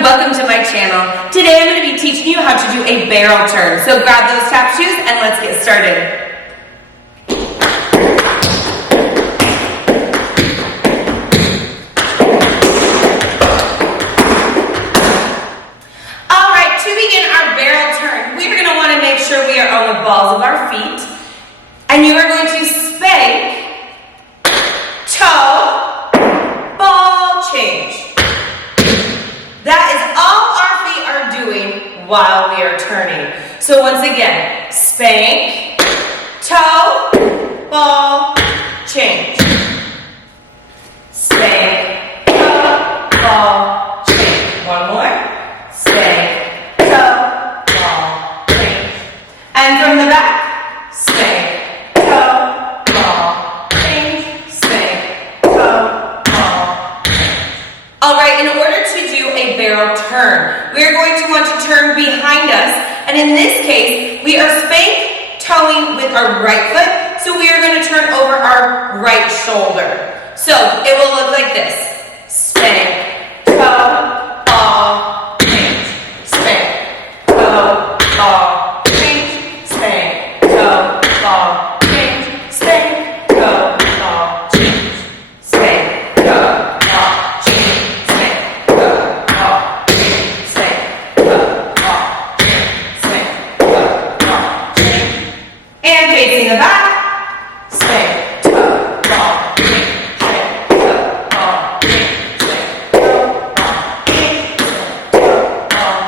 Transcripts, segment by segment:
everyone, welcome to my channel. Today I'm going to be teaching you how to do a barrel turn. So grab those tap shoes and let's get started. Alright, to begin our barrel turn, we are going to want to make sure we are on the balls of our feet. And you are going to spank, toe, ball change. That is all our feet are doing while we are turning. So once again, spank, toe, ball, change. Spank, toe, ball, change. One more. Spank, toe, ball, change. And from the back, spank, toe, ball, change. Spank, toe, ball, change. All right, in order to do a barrel turn, we are going to want to turn behind us, and in this case, we are spank toeing with our right foot, so we are going to turn over our right shoulder. So it will look like this: spank, toe, ball, change, spank, toe, ball, change, spank, toe, ball, change, spank, toe, ball, change, spank, toe, ball, change. And facing the back, spank, toe, ball, change, spank, toe, ball, change, spank, toe, ball, change, spank, toe, ball.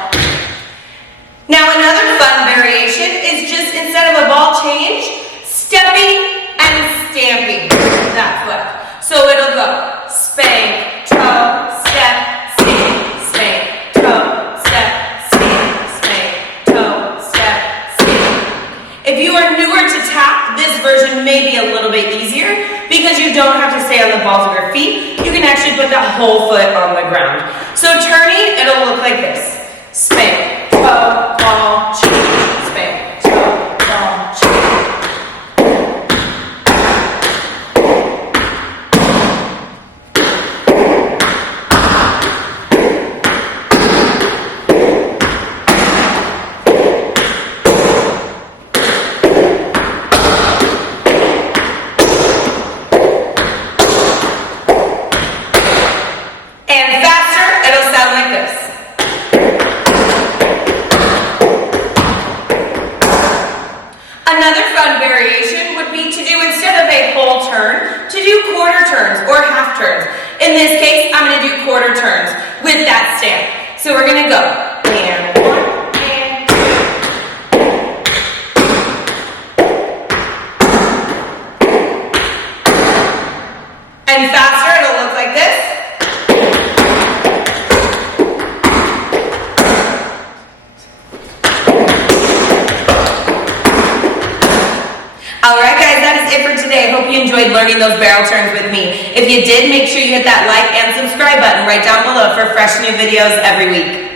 Now another fun variation is just instead of a ball change, stepping and stamping that foot. So it'll go spank, toe, step, stamp, spank, toe, step, stamp, spank, toe, step, stamp. If you are newer to tap, this version may be a little bit easier because you don't have to stay on the balls of your feet. You can actually put that whole foot on the ground. So turning, it'll look like this: spank, toe, ball, change, spank, toe, ball, change. And faster, it'll sound like this. Another fun variation would be to do, instead of a whole turn, to do quarter turns or half turns. In this case, I'm going to do quarter turns with that stamp. So we're going to go, and one, and two. And faster, it'll look like this. Alright guys, that is it for today. I hope you enjoyed learning those barrel turns with me. If you did, make sure you hit that like and subscribe button right down below for fresh new videos every week.